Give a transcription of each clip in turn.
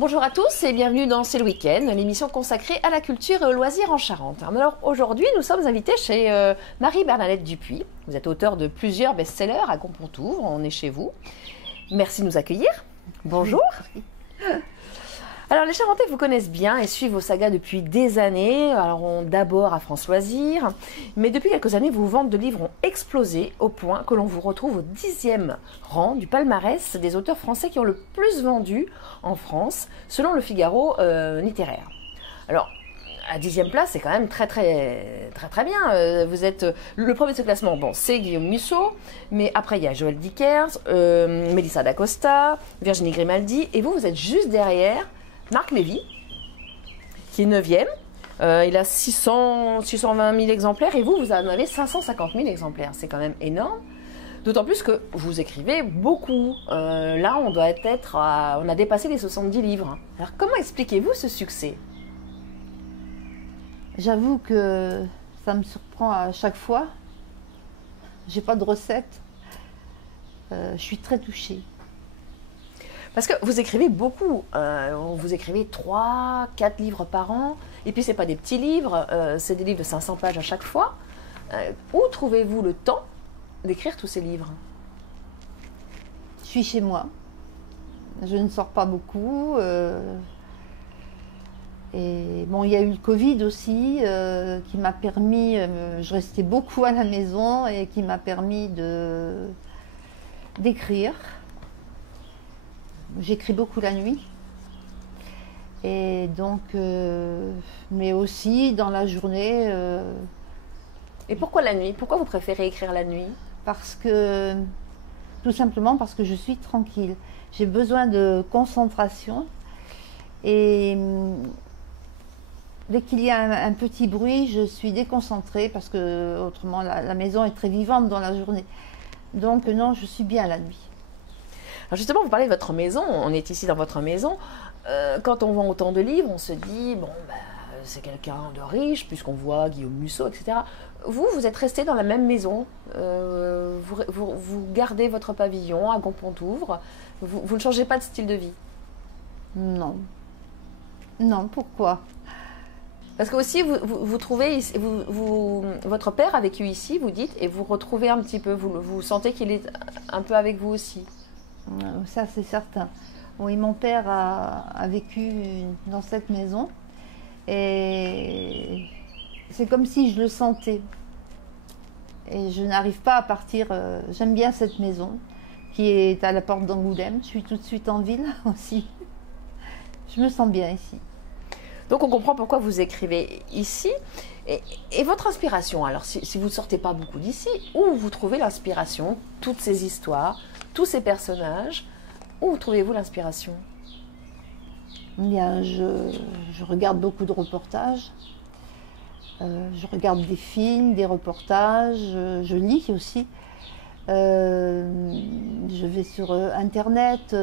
Bonjour à tous et bienvenue dans C'est le week-end, l'émission consacrée à la culture et aux loisirs en Charente. Alors aujourd'hui, nous sommes invités chez Marie-Bernadette Dupuis. Vous êtes auteur de plusieurs best-sellers à Compontouvre, on est chez vous. Merci de nous accueillir. Bonjour. Alors les Charentais vous connaissent bien et suivent vos sagas depuis des années. Alors d'abord à France Loisirs, mais depuis quelques années, vos ventes de livres ont explosé au point que l'on vous retrouve au 10e rang du palmarès des auteurs français qui ont le plus vendu en France, selon le Figaro littéraire. Alors à 10e place, c'est quand même très bien. Vous êtes le premier de ce classement. Bon, c'est Guillaume Musso, mais après il y a Joël Dickers, Melissa d'Acosta, Virginie Grimaldi, et vous êtes juste derrière Marc Lévy, qui est 9e. Il a 620 000 exemplaires et vous en avez 550 000 exemplaires. C'est quand même énorme. D'autant plus que vous écrivez beaucoup. Là, on a dépassé les 70 livres. Alors, comment expliquez-vous ce succès ? J'avoue que ça me surprend à chaque fois. J'ai pas de recette. Je suis très touchée. Parce que vous écrivez beaucoup, vous écrivez 3, 4 livres par an, et puis ce n'est pas des petits livres, c'est des livres de 500 pages à chaque fois. Où trouvez-vous le temps d'écrire tous ces livres ? Je suis chez moi, je ne sors pas beaucoup, et bon, il y a eu le Covid aussi, qui m'a permis, je restais beaucoup à la maison, et qui m'a permis d'écrire. J'écris beaucoup la nuit, et donc, mais aussi dans la journée. Et pourquoi la nuit ? Pourquoi vous préférez écrire la nuit ? Tout simplement parce que je suis tranquille. J'ai besoin de concentration, et dès qu'il y a un petit bruit, je suis déconcentrée parce que autrement la maison est très vivante dans la journée. Donc non, je suis bien la nuit. Alors justement, vous parlez de votre maison, on est ici dans votre maison. Quand on vend autant de livres, on se dit, bon, c'est quelqu'un de riche, puisqu'on voit Guillaume Musso, etc. Vous êtes resté dans la même maison, vous gardez votre pavillon à Compontouvre, vous ne changez pas de style de vie ? Non. Non, pourquoi ? Parce que aussi, vous trouvez, votre père a vécu ici, vous dites, et vous retrouvez un petit peu, vous sentez qu'il est un peu avec vous aussi ? Ça, c'est certain. Oui, mon père a vécu dans cette maison et c'est comme si je le sentais. Et je n'arrive pas à partir. J'aime bien cette maison qui est à la porte d'Angoulême. Je suis tout de suite en ville aussi. Je me sens bien ici. Donc on comprend pourquoi vous écrivez ici. Et votre inspiration, alors si vous ne sortez pas beaucoup d'ici, où vous trouvez l'inspiration, toutes ces histoires, tous ces personnages, où trouvez-vous l'inspiration ? Bien, je regarde beaucoup de reportages, je regarde des films, des reportages, je lis aussi, je vais sur Internet.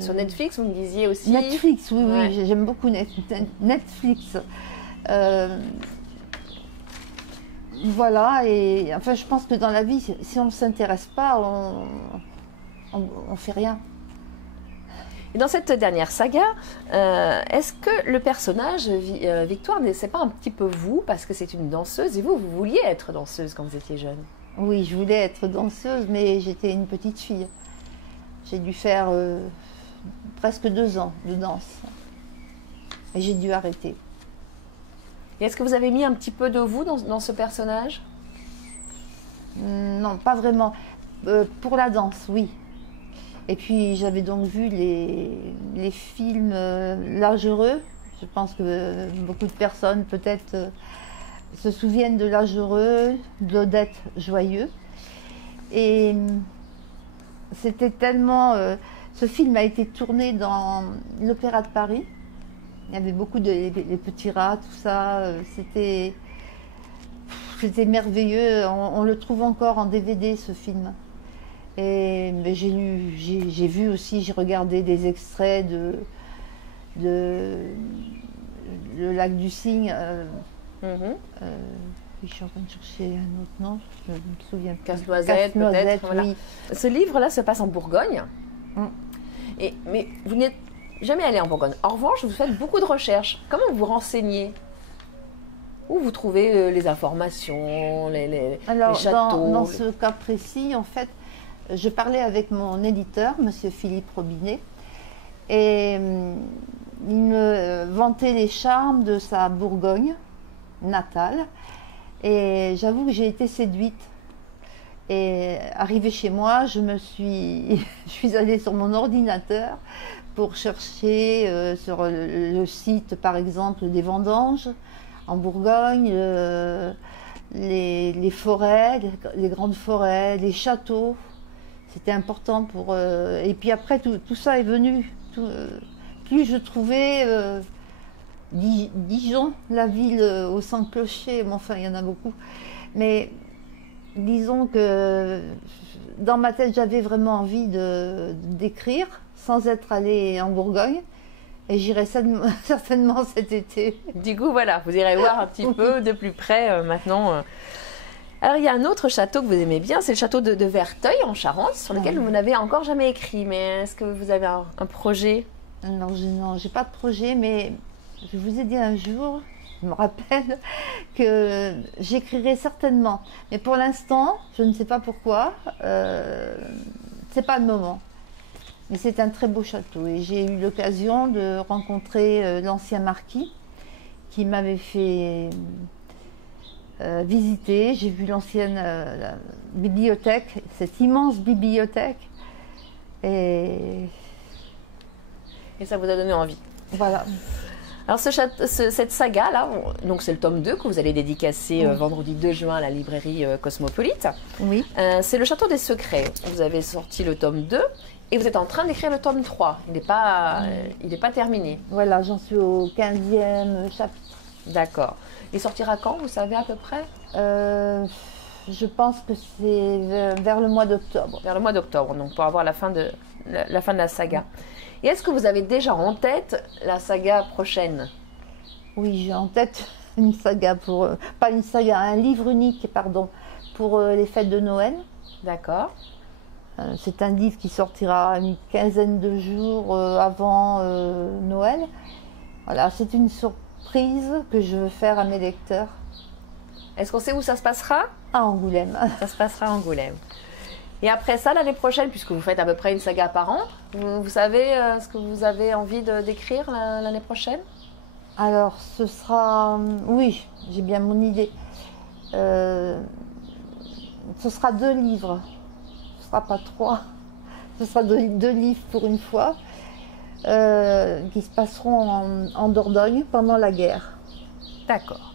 Sur Netflix, vous me disiez aussi ? Netflix, oui, ouais. Oui, j'aime beaucoup Netflix. Voilà, et enfin je pense que dans la vie, si on ne s'intéresse pas, on fait rien. Et dans cette dernière saga, est-ce que le personnage Victoire, c'est pas un petit peu vous, parce que c'est une danseuse, et vous vouliez être danseuse quand vous étiez jeune ? Oui, je voulais être danseuse, mais j'étais une petite fille. J'ai dû faire presque 2 ans de danse, et j'ai dû arrêter. Et est-ce que vous avez mis un petit peu de vous dans ce personnage ? Non, pas vraiment. Pour la danse, oui. Et puis j'avais donc vu les films L'Âge heureux. Je pense que beaucoup de personnes peut-être se souviennent de L'Âge heureux, d'Odette Joyeux. Et c'était tellement... ce film a été tourné dans l'Opéra de Paris. Il y avait beaucoup les petits rats, tout ça. C'était merveilleux. On le trouve encore en DVD, ce film. Et j'ai vu aussi, j'ai regardé des extraits de Le Lac du Cygne. Je suis en train de chercher un autre nom, je ne me souviens plus. Casse-noisette peut-être. Oui. Ce livre-là se passe en Bourgogne. Mais vous n'êtes jamais allé en Bourgogne. En revanche, vous faites beaucoup de recherches. Comment vous vous renseignez? Où vous trouvez les informations, les Alors, châteaux? dans ce cas précis, en fait, je parlais avec mon éditeur, Monsieur Philippe Robinet, et il me vantait les charmes de sa Bourgogne natale. Et j'avoue que j'ai été séduite. Et arrivée chez moi, je suis allée sur mon ordinateur pour chercher sur le site, par exemple, des vendanges en Bourgogne, les forêts, les grandes forêts, les châteaux. C'était important pour... et puis après, tout ça est venu. Plus je trouvais Dijon, la ville au sans clocher, bon, enfin, il y en a beaucoup. Mais disons que dans ma tête, j'avais vraiment envie d'écrire sans être allée en Bourgogne. Et j'irai certainement cet été. Du coup, voilà, vous irez voir un petit peu de plus près maintenant. Alors, il y a un autre château que vous aimez bien, c'est le château de Verteuil en Charente, sur lequel vous n'avez encore jamais écrit. Mais est-ce que vous avez un projet? Non, j'ai pas de projet, mais je vous ai dit un jour, je me rappelle, que j'écrirai certainement. Mais pour l'instant, je ne sais pas pourquoi, c'est pas le moment. Mais c'est un très beau château et j'ai eu l'occasion de rencontrer l'ancien marquis qui m'avait fait visiter. J'ai vu l'ancienne bibliothèque, cette immense bibliothèque. Et ça vous a donné envie. Voilà. Alors cette saga-là, donc c'est le tome 2 que vous allez dédicacer vendredi 2 juin à la librairie Cosmopolite. Oui. C'est le Château des Secrets. Vous avez sorti le tome 2 et vous êtes en train d'écrire le tome 3. Il n'est pas terminé. Voilà, j'en suis au 15e chapitre. D'accord. Il sortira quand, vous savez à peu près? Je pense que c'est vers le mois d'octobre. Vers le mois d'octobre, donc pour avoir la fin de la saga. Et est-ce que vous avez déjà en tête la saga prochaine? Oui, j'ai en tête une saga pas une saga, un livre unique, pardon, pour les fêtes de Noël. D'accord. C'est un livre qui sortira une quinzaine de jours avant Noël. Voilà, c'est une surprise que je veux faire à mes lecteurs. Est-ce qu'on sait où ça se passera? À Angoulême. Ça se passera à Angoulême. Et après ça, l'année prochaine, puisque vous faites à peu près une saga par an, vous savez ce que vous avez envie d'écrire l'année prochaine? Alors, ce sera... Oui, j'ai bien mon idée. Ce sera 2 livres. Ce ne sera pas 3. Ce sera 2 livres pour une fois, qui se passeront en Dordogne pendant la guerre. D'accord.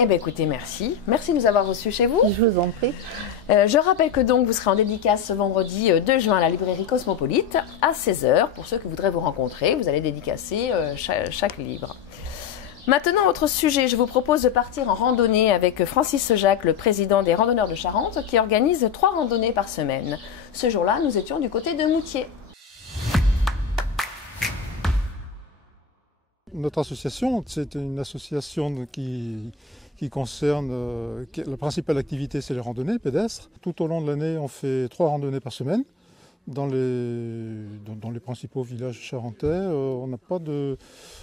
Eh bien écoutez, merci. Merci de nous avoir reçus chez vous. Je vous en prie. Je rappelle que donc vous serez en dédicace ce vendredi 2 juin à la librairie Cosmopolite à 16 h. Pour ceux qui voudraient vous rencontrer, vous allez dédicacer chaque livre. Maintenant, autre sujet, je vous propose de partir en randonnée avec Francis Jacques, le président des Randonneurs de Charente, qui organise 3 randonnées par semaine. Ce jour-là, nous étions du côté de Moutier. Notre association, c'est une association qui concerne, la principale activité, c'est les randonnées pédestres. Tout au long de l'année, on fait 3 randonnées par semaine. Dans les principaux villages charentais,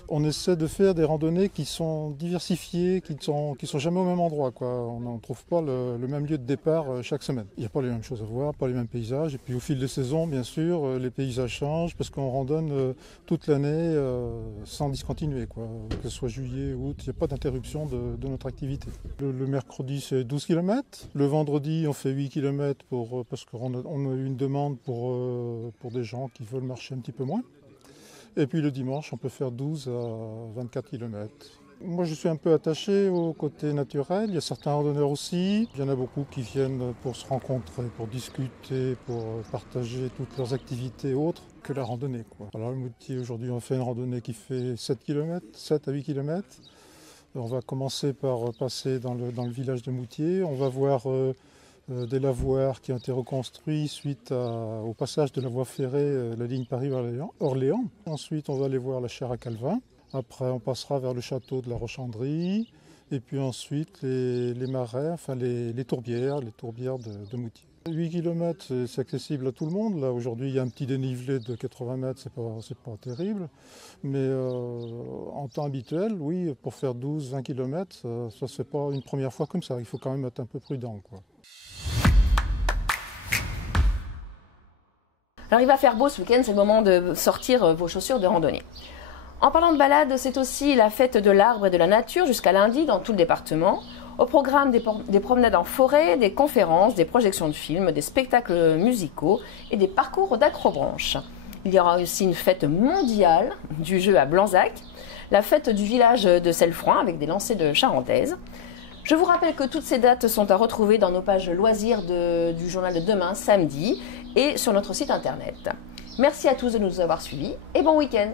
on essaie de faire des randonnées qui sont diversifiées, qui sont jamais au même endroit, quoi. On ne trouve pas le même lieu de départ chaque semamme. Il n'y a pas les mêmes choses à voir, pas les mêmes paysages. Et puis au fil des saisons, bien sûr, les paysages changent parce qu'on randonne toute l'année sans discontinuer, quoi. Que ce soit juillet, août, il n'y a pas d'interruption de notre activité. Le mercredi, c'est 12 km. Le vendredi, on fait 8 km parce qu'on a eu une demande pour des gens qui veulent marcher un petit peu moins. Et puis le dimanche, on peut faire 12 à 24 km. Moi, je suis un peu attaché au côté naturel. Il y a certains randonneurs aussi. Il y en a beaucoup qui viennent pour se rencontrer, pour discuter, pour partager toutes leurs activités autres que la randonnée, quoi. Alors, le Moutier, aujourd'hui, on fait une randonnée qui fait 7 km, 7 à 8 km. On va commencer par passer dans le village de Moutier. On va voir des lavoirs qui ont été reconstruits suite au passage de la voie ferrée, la ligne Paris-Orléans. Ensuite, on va aller voir la Chaire à Calvin. Après, on passera vers le château de la Rochandrie. Et puis ensuite, les marais, enfin les tourbières de Moutier. 8 km, c'est accessible à tout le monde. Là, aujourd'hui, il y a un petit dénivelé de 80 mètres, c'est pas terrible. Mais en temps habituel, oui, pour faire 12-20 km, ça se fait pas une première fois comme ça. Il faut quand même être un peu prudent, quoi. Alors il va faire beau ce week-end, c'est le moment de sortir vos chaussures de randonnée. En parlant de balade, c'est aussi la fête de l'arbre et de la nature jusqu'à lundi dans tout le département. Au programme des promenades en forêt, des conférences, des projections de films, des spectacles musicaux et des parcours d'acrobranche. Il y aura aussi une fête mondiale du jeu à Blanzac, la fête du village de Cellefroid avec des lancers de charentaise. Je vous rappelle que toutes ces dates sont à retrouver dans nos pages loisirs du journal de demain, samedi, et sur notre site internet. Merci à tous de nous avoir suivis et bon week-end!